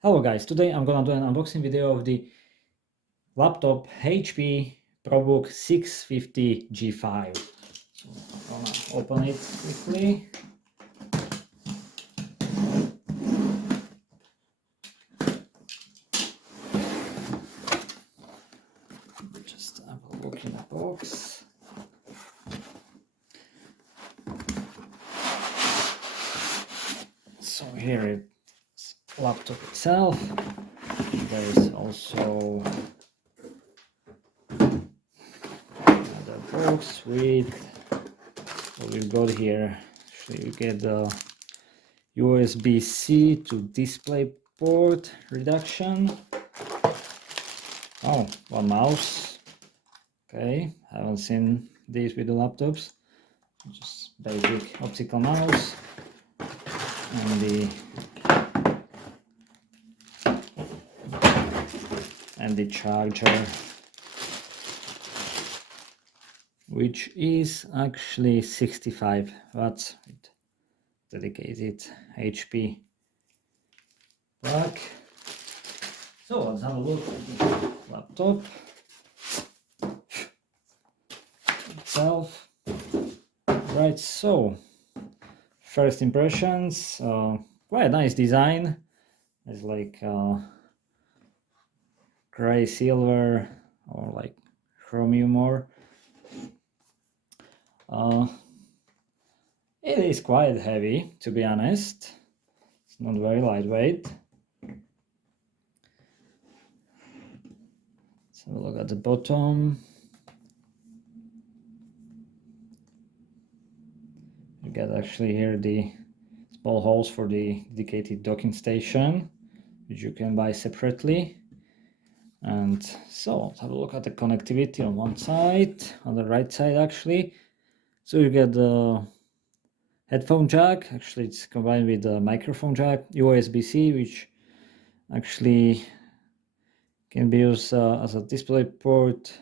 Hello guys, today I'm gonna do an unboxing video of the laptop HP ProBook 650 G5. So I'm gonna open it quickly. Just have a look in the box. So here is laptop itself. There is also another box with what we've got here. Actually, you get the USB-C to DisplayPort reduction. Oh, one mouse. Okay, haven't seen these with the laptops. Just basic optical mouse. And the charger, which is actually 65 watts with dedicated HP plug. So let's have a look at the laptop itself. Right, so first impressions, quite nice design. It's like gray silver or like chromium more. It is quite heavy, to be honest. It's not very lightweight. Let's have a look at the bottom. You get actually here the small holes for the dedicated docking station, which you can buy separately. And so let's have a look at the connectivity on one side, on the right side actually. So you get the headphone jack. Actually it's combined with the microphone jack, USB-C, which actually can be used as a DisplayPort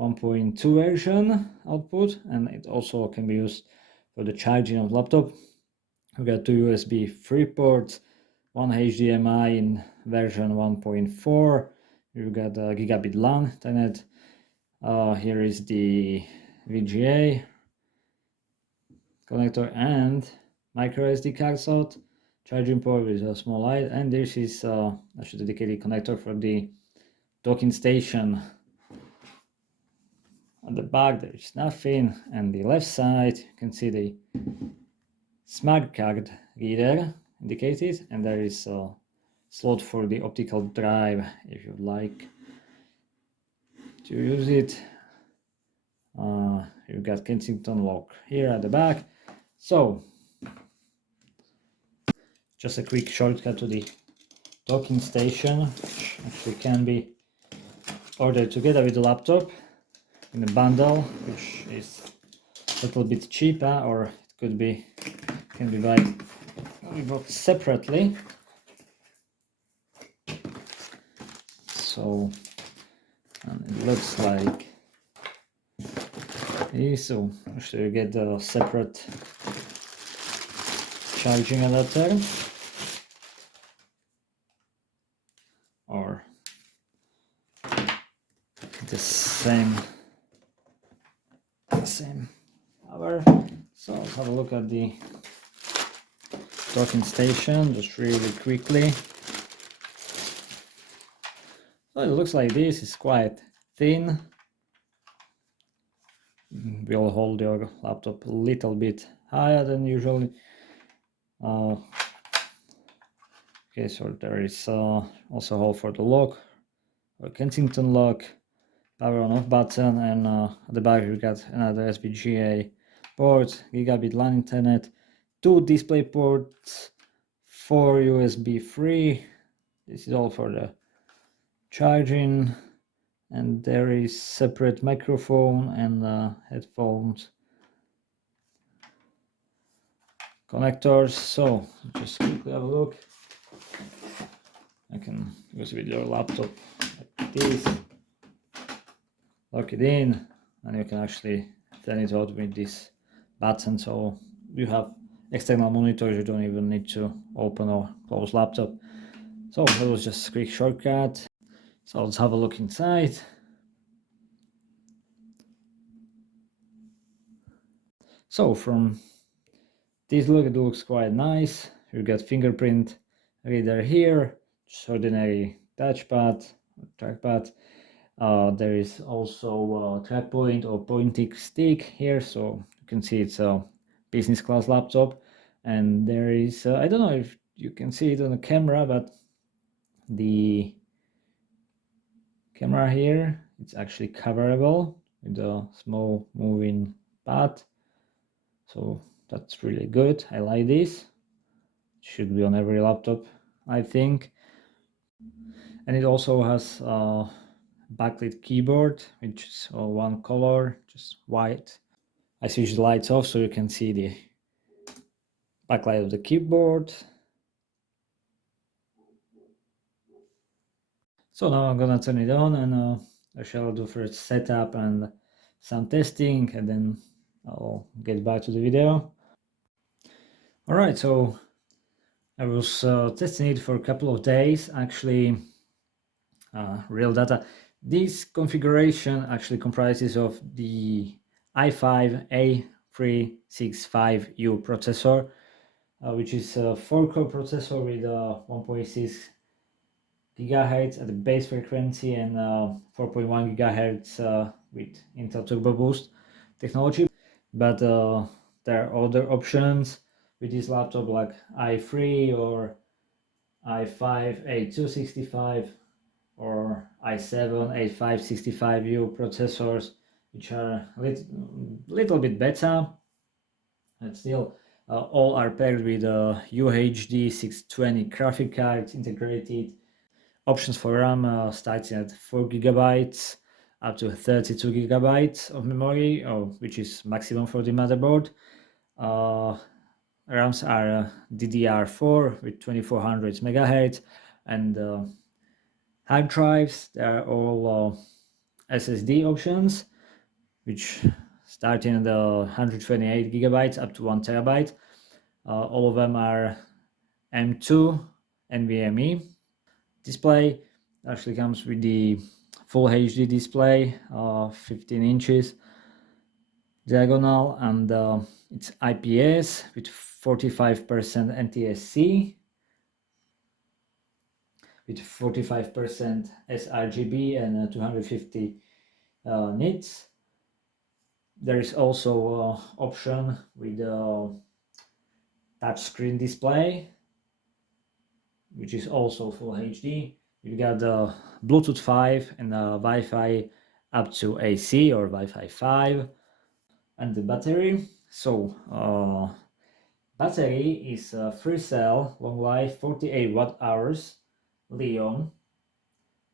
1.2 version output, and it also can be used for the charging of laptop. We got two USB 3 ports, one HDMI in version 1.4. We've got a Gigabit LAN Ethernet. Here is the VGA connector and micro SD card slot, charging port with a small light, and this is actually a dedicated connector for the docking station. On the back there is nothing, and the left side you can see the smart card reader indicated, and there is a slot for the optical drive if you'd like to use it. You've got Kensington lock here at the back. So just a quick shortcut to the docking station, which actually can be ordered together with the laptop in a bundle, which is a little bit cheaper, or it could be can be bought separately. So and it looks like this. So actually you get the separate charging adapter, or the same cover. So let's have a look at the docking station just really quickly. So it looks like this is quite thin. Will hold your laptop a little bit higher than usually. Okay, so there is also a hole for the lock, or Kensington lock, power on off button, and at the back we got another SVGA port, Gigabit LAN Ethernet, 2 display ports, 4 USB 3. This is all for the charging, and there is separate microphone and headphones connectors. So just quickly have a look. I can use with your laptop like this, lock it in, and you can actually turn it out with this button. So you have external monitors, you don't even need to open or close laptop. So that was just a quick shortcut. So let's have a look inside. So from this look, it looks quite nice. You got fingerprint reader here, just ordinary touchpad, trackpad. There is also a track point or pointing stick here, so you can see it's a business class laptop. And there is, I don't know if you can see it on the camera, but the camera here, it's actually coverable with a small moving pad. So that's really good. I like this. Should be on every laptop, I think. And it also has a backlit keyboard, which is one color, just white. I switched the lights off so you can see the backlight of the keyboard. So now I'm gonna turn it on, and I shall do first setup and some testing, and then I'll get back to the video. All right, so I was testing it for a couple of days, actually. Real data. This configuration actually comprises of the i5-A365U processor, which is a 4-core processor with 1.6 gigahertz at the base frequency and 4.1 gigahertz with Intel Turbo Boost technology. But there are other options with this laptop, like i3 or i5-A265 or i7-8565U processors, which are a little bit better, and still all are paired with a UHD 620 graphic cards integrated. Options for RAM starting at 4 gigabytes up to 32 gigabytes of memory, which is maximum for the motherboard. RAMs are DDR4 with 2400 megahertz, and hard drives, they are all SSD options, which start in the 128 gigabytes up to 1 terabyte. All of them are M.2 NVMe. Display actually comes with the full HD display, 15 inches diagonal, and it's IPS with 45% NTSC, with 45% sRGB and 250 nits. There is also option with touchscreen display, which is also full HD. You got the Bluetooth 5 and Wi-Fi up to AC or Wi-Fi 5, and the battery. So battery is a 3-cell long life 48 watt hours Li-ion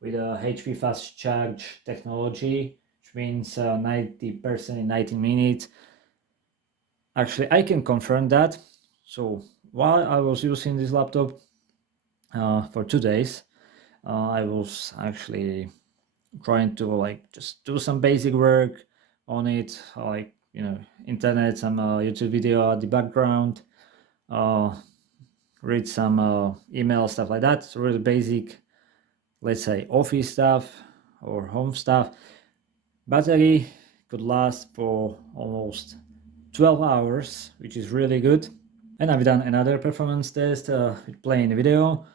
with a HP fast charge technology, which means 90% in 90 minutes. Actually, I can confirm that. So while I was using this laptop for 2 days, I was actually trying to just do some basic work on it, like internet, some YouTube video at the background, read some email, stuff like that. So really basic, let's say office stuff or home stuff. Battery could last for almost 12 hours, which is really good. And I've done another performance test with playing the video,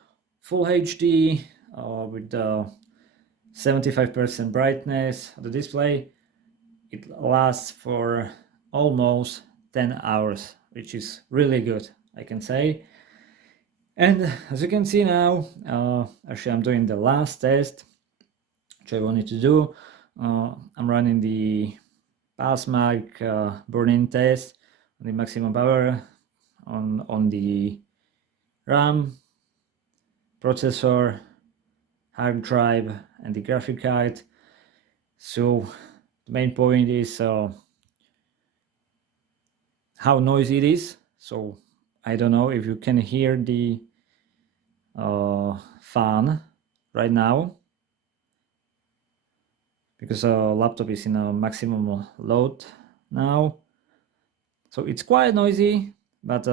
full HD with 75% brightness of the display. It lasts for almost 10 hours, which is really good, I can say. And as you can see now, actually I'm doing the last test, which I wanted to do. I'm running the passmark burn-in test on the maximum power on the RAM, processor, hard drive, and the graphic card. So the main point is how noisy it is. So I don't know if you can hear the fan right now, because laptop is in a maximum load now. So it's quite noisy, but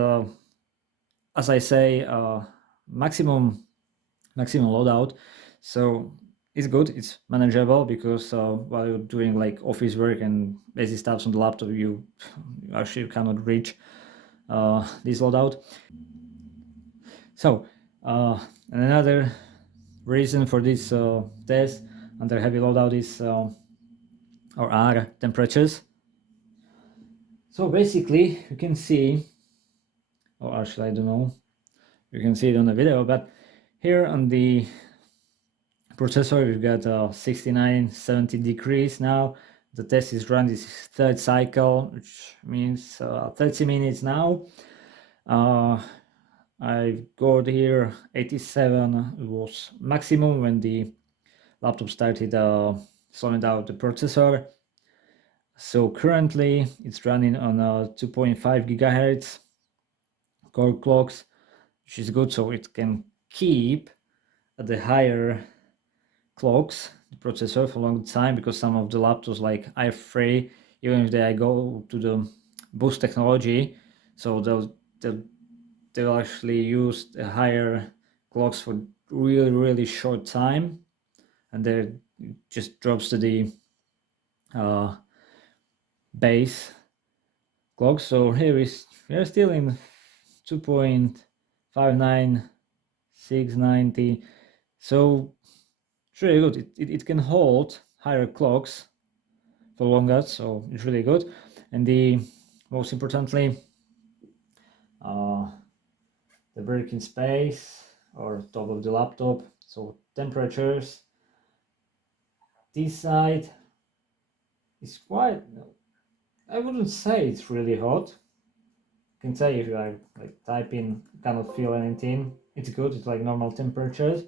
as I say, maximum maximum loadout. So it's good, it's manageable, because while you're doing like office work and basic stuff on the laptop, you actually cannot reach this loadout. So and another reason for this test under heavy loadout is or are temperatures. So basically you can see, or actually I don't know, you can see it on the video, but here on the processor we've got 69, 70 degrees now. The test is run this third cycle, which means 30 minutes now. I've got here 87 was maximum when the laptop started slowing down the processor. So currently it's running on 2.5 gigahertz core clocks, which is good, so it can keep at the higher clocks the processor for a long time, because some of the laptops like i3, even if they go to the boost technology, so they'll actually use the higher clocks for really short time, and they just drops to the base clock. So here we're still in 2.59690. So it's really good. It can hold higher clocks for longer, so it's really good. And the most importantly, the breaking space or top of the laptop. So temperatures. This side is quite, I wouldn't say it's really hot. You can say if you are like typing, cannot feel anything. It's good. It's like normal temperatures.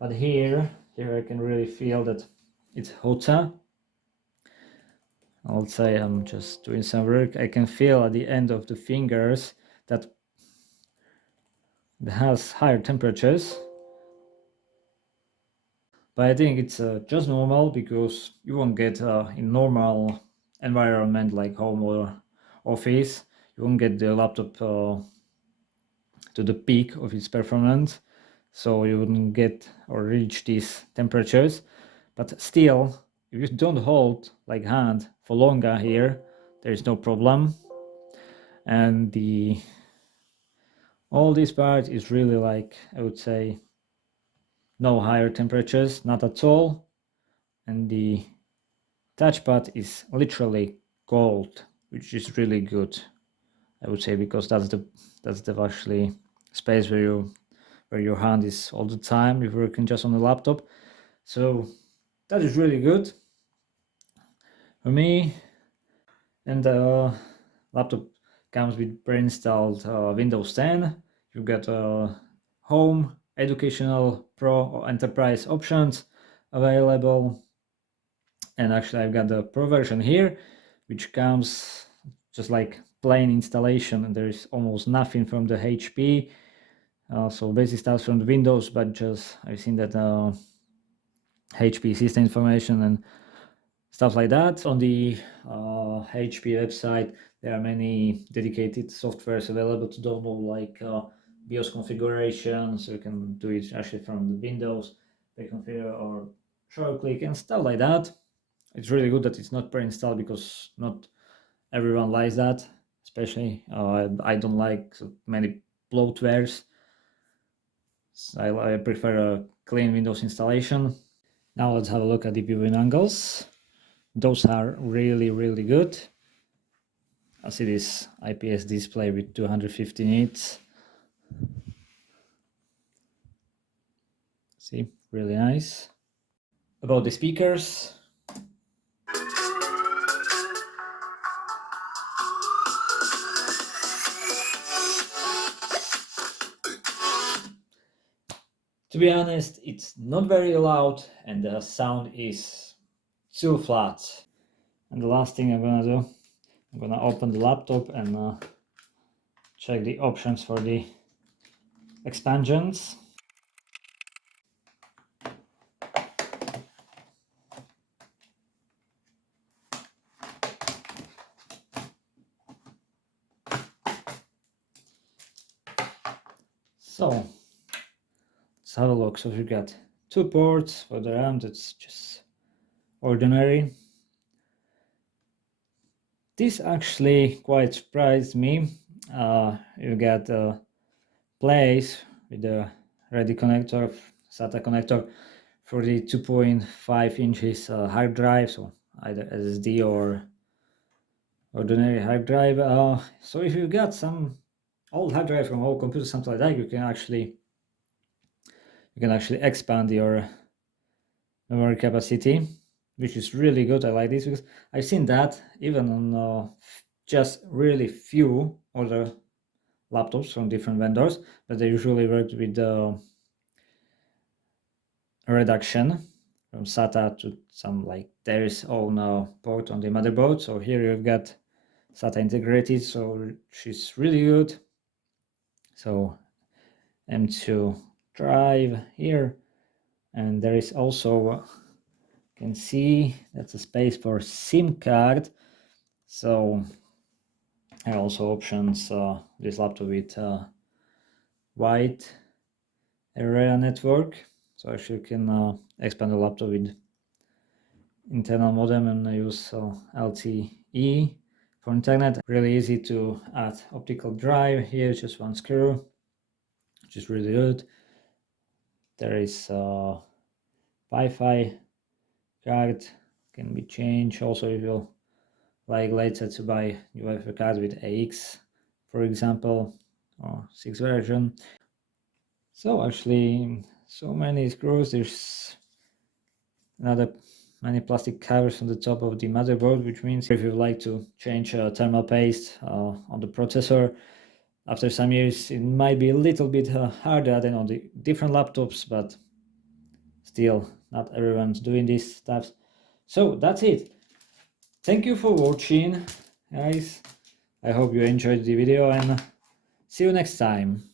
But here I can really feel that it's hotter. I'll say I'm just doing some work. I can feel at the end of the fingers that it has higher temperatures. But I think it's just normal, because you won't get in normal environment like home or office, you won't get the laptop to the peak of its performance, so you wouldn't get or reach these temperatures. But still, if you don't hold like hand for longer here, there is no problem. And all this part is really like, I would say, no higher temperatures, not at all. And the touchpad is literally cold, which is really good, I would say, because that's the actually space where your hand is all the time if you're working just on the laptop. So that is really good for me. And the laptop comes with pre-installed Windows 10. You get home, educational, pro, or enterprise options available. And actually I've got the pro version here, which comes just like plain installation, and there is almost nothing from the HP. So basic stuff from the Windows, but just I've seen that HP system information and stuff like that. On the HP website, there are many dedicated softwares available to download, like BIOS configuration, so you can do it actually from the Windows, configure or short click and stuff like that. It's really good that it's not pre-installed, because not everyone likes that, especially I don't like so many bloatwares. I prefer a clean Windows installation. Now let's have a look at the viewing angles. Those are really good. I see this IPS display with 250 nits. See, really nice. About the speakers, to be honest, it's not very loud and the sound is too flat. And the last thing I'm gonna do, I'm gonna open the laptop and check the options for the expansions. So let's have a look. So we've got 2 ports for the RAM, that's just ordinary. This actually quite surprised me. You got a place with a ready connector, SATA connector for the 2.5 inches hard drive, so either SSD or ordinary hard drive. So if you've got some old hard drive from old computer, something like that, you can actually expand your memory capacity, which is really good. I like this because I've seen that even on just really few other laptops from different vendors, but they usually work with the reduction from SATA to some like there is own port on the motherboard. So here you've got SATA integrated, so she's really good. So M.2 drive here, and there is also you can see that's a space for SIM card. So there are also options this laptop with wide area network, so actually you can expand the laptop with internal modem and use LTE for internet. Really easy to add optical drive here, just one screw, which is really good. There is Wi-Fi card, can be changed. Also, if you like later to buy new Wi-Fi card with AX, for example, or 6 version. So actually, so many screws. There's many plastic covers on the top of the motherboard, which means if you like to change thermal paste on the processor, after some years it might be a little bit harder than on the different laptops, but still not everyone's doing these stuff. So that's it. Thank you for watching, guys. I hope you enjoyed the video and see you next time.